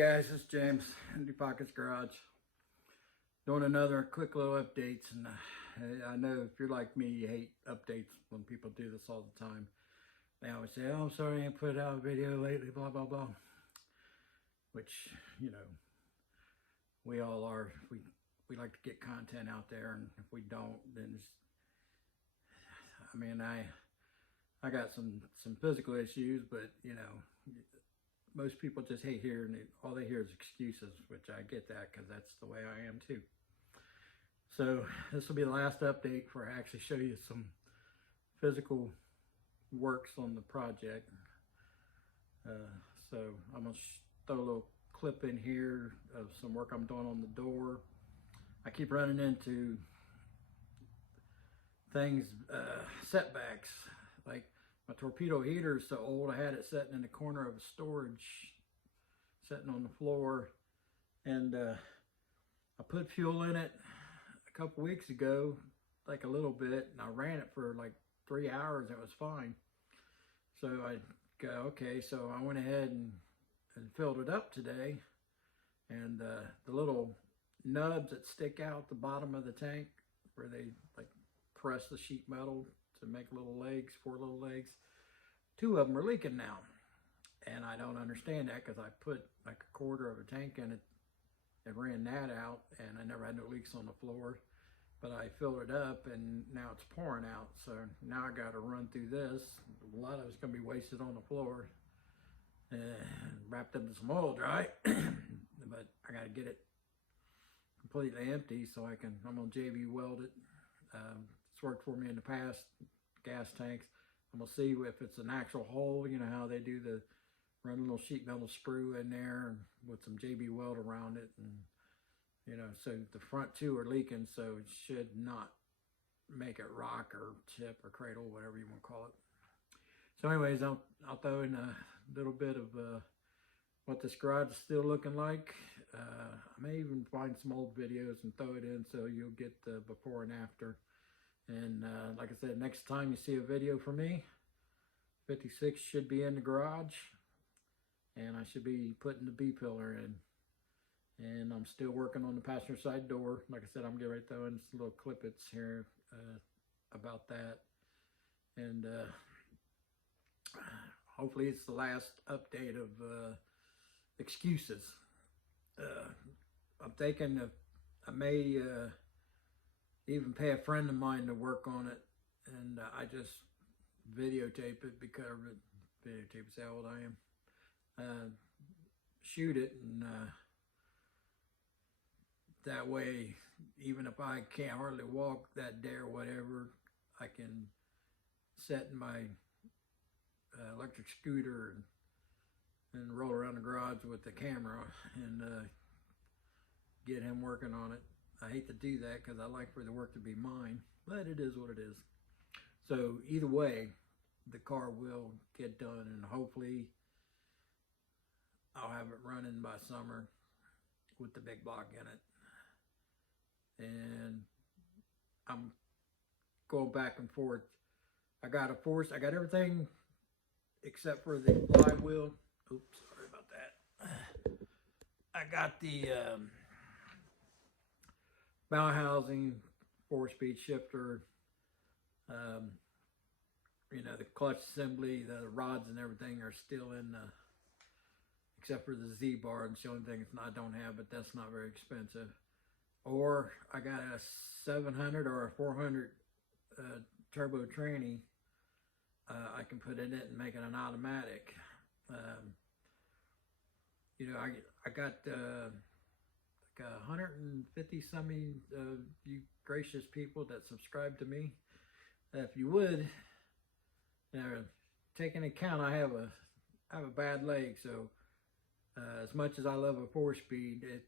guys, it's James, Empty Pockets Garage. Doing another quick little updates, and I know if you're like me, you hate updates when people do this all the time. They always say, "Oh, I'm sorry I ain't put out a video lately," blah blah blah. Which, you know, we all are. We like to get content out there, and if we don't, then it's, I mean, I got some physical issues, but you know, most people just hate hearing it. All they hear is excuses, which I get that because that's the way I am too. So this will be the last update where I actually show you some physical works on the project. So I'm gonna throw a little clip in here of some work I'm doing on the door. I keep running into things, setbacks, like my torpedo heater is so old, I had it sitting in the corner of a storage, sitting on the floor, and I put fuel in it a couple weeks ago, like a little bit, and I ran it for like 3 hours, and it was fine. So I go, okay, so I went ahead and filled it up today, and the little nubs that stick out the bottom of the tank, where they like press the sheet metal to make little legs, 4 little legs, 2 of them are leaking now, and I don't understand that because I put like a quarter of a tank in it and ran that out, and I never had no leaks on the floor, but I filled it up and now it's pouring out. So now I got to run through this. A lot of it's going to be wasted on the floor and wrapped up in some oil dry, but I got to get it completely empty so I'm going to JB weld it. It's worked for me in the past, gas tanks. I'm gonna see if it's an actual hole, you know how they do run a little sheet metal sprue in there and with some JB weld around it, and you know, so the front 2 are leaking, so it should not make it rock or tip or cradle, whatever you want to call it. So anyways, I'll throw in a little bit of what this garage is still looking like. I may even find some old videos and throw it in so you'll get the before and after. And like I said, next time you see a video from me, 56 should be in the garage, and I should be putting the B-pillar in. And I'm still working on the passenger side door. Like I said, I'm getting ready to throw in some little clippets here about that. And hopefully it's the last update of excuses. I'm thinking I may even pay a friend of mine to work on it, and I just videotape it because videotape is how old I am. Shoot it, and that way, even if I can't hardly walk that day or whatever, I can sit in my electric scooter and roll around the garage with the camera and get him working on it. I hate to do that because I like for the work to be mine, but it is what it is. So either way, the car will get done, and hopefully I'll have it running by summer with the big block in it. And I'm going back and forth. I got everything except for the flywheel. Oops, sorry about that. I got the bow housing, 4-speed shifter, you know, the clutch assembly, the rods and everything are still in except for the Z-bar. It's the only thing I don't have, but that's not very expensive. Or I got a 700 or a 400 turbo tranny. I can put in it and make it an automatic. You know, I got like 150 something you gracious people that subscribe to me. If you would, take into account I have a bad leg, so as much as I love a 4-speed, it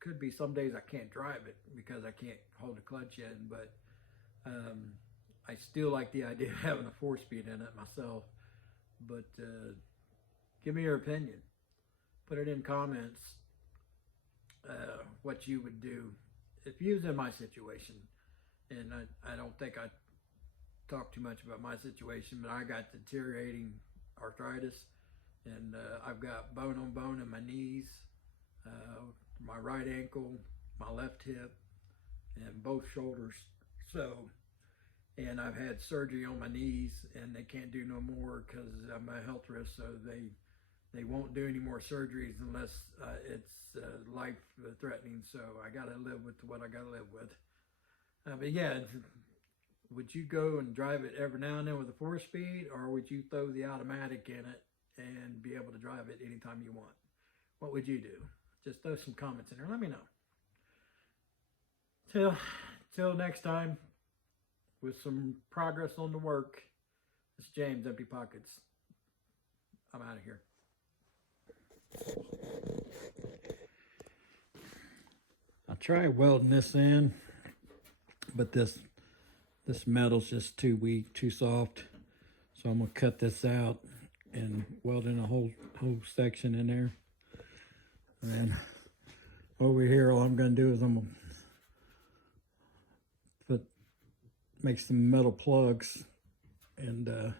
could be some days I can't drive it because I can't hold the clutch in, but I still like the idea of having a 4-speed in it myself. But give me your opinion. Put it in comments what you would do if you was in my situation. And I don't think I talk too much about my situation, but I got deteriorating arthritis, and I've got bone on bone in my knees, my right ankle, my left hip, and both shoulders. So, and I've had surgery on my knees, and they can't do no more because I'm a health risk. So they won't do any more surgeries unless it's life threatening. So I got to live with what I got to live with. But yeah, would you go and drive it every now and then with a 4-speed, or would you throw the automatic in it and be able to drive it anytime you want? What would you do? Just throw some comments in there. Let me know. Till next time, with some progress on the work, it's James, Empty Pockets. I'm out of here. I tried welding this in, but this metal's just too weak, too soft. So I'm gonna cut this out and weld in a whole section in there. And then over here, all I'm gonna do is I'm gonna make some metal plugs and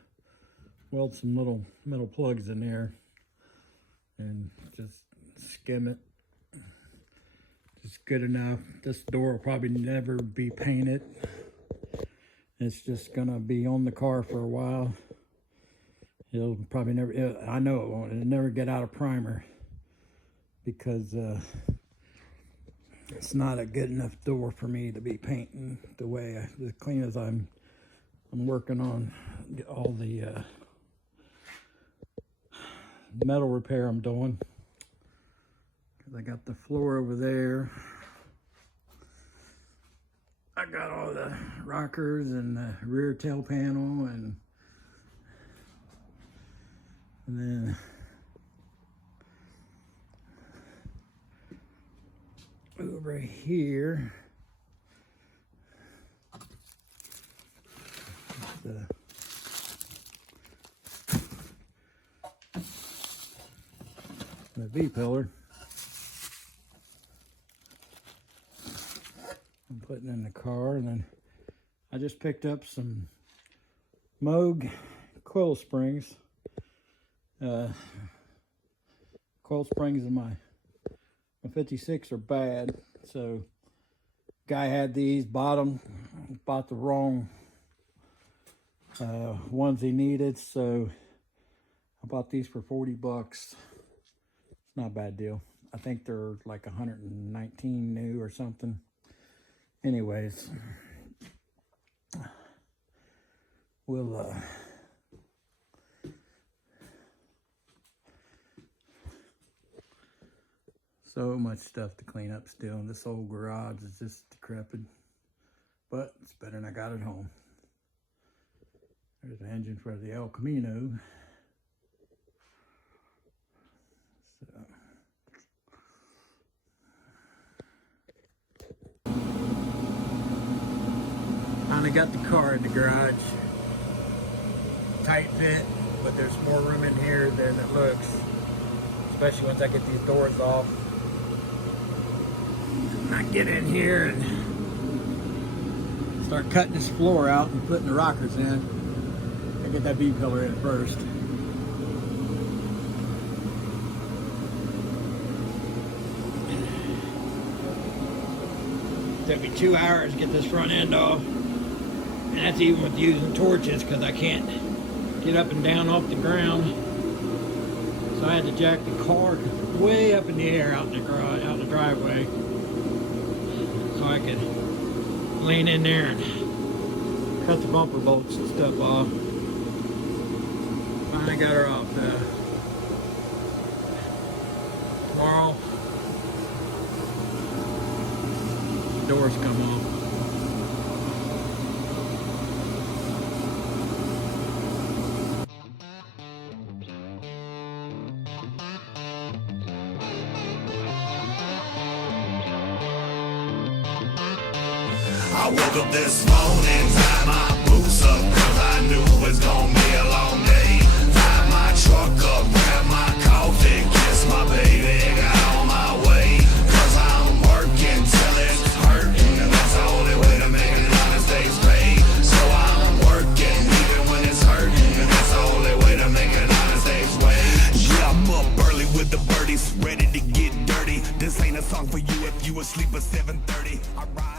weld some little metal plugs in there and just skim it. Just good enough. This door will probably never be painted. It's just gonna be on the car for a while. It'll probably never, I know it won't, it'll never get out of primer because it's not a good enough door for me to be painting the way, as clean as I'm working on all the metal repair I'm doing. Cause I got the floor over there. I got all the rockers and the rear tail panel and then over here the V-pillar I'm putting in the car, and then I just picked up some Moog coil springs. Coil springs in my 56 are bad, so guy had these, bought the wrong ones he needed, so I bought these for 40 bucks. It's not a bad deal. I think they're like 119 new or something. Anyways, we'll so much stuff to clean up still. This old garage is just decrepit, but it's better than I got at home. There's the engine for the El Camino. So. Finally got the car in the garage. Tight fit, but there's more room in here than it looks, especially once I get these doors off. I get in here and start cutting this floor out and putting the rockers in. I get that V-pillar in first. Took me 2 hours to get this front end off, and that's even with using torches because I can't get up and down off the ground. So I had to jack the car way up in the air out in the garage, out in the driveway, so I could lean in there and cut the bumper bolts and stuff off. Finally got her off. Tomorrow, the doors come off. I woke up this morning, tied my boots up, cause I knew it was gonna be a long day. Tied my truck up, grabbed my coffee, kissed my baby, got on my way. Cause I'm working till it's hurting, and that's the only way to make an honest day's pay. So I'm working even when it's hurting, and that's the only way to make an honest day's wage. Yeah. song for you if you asleep at 7:30. I ride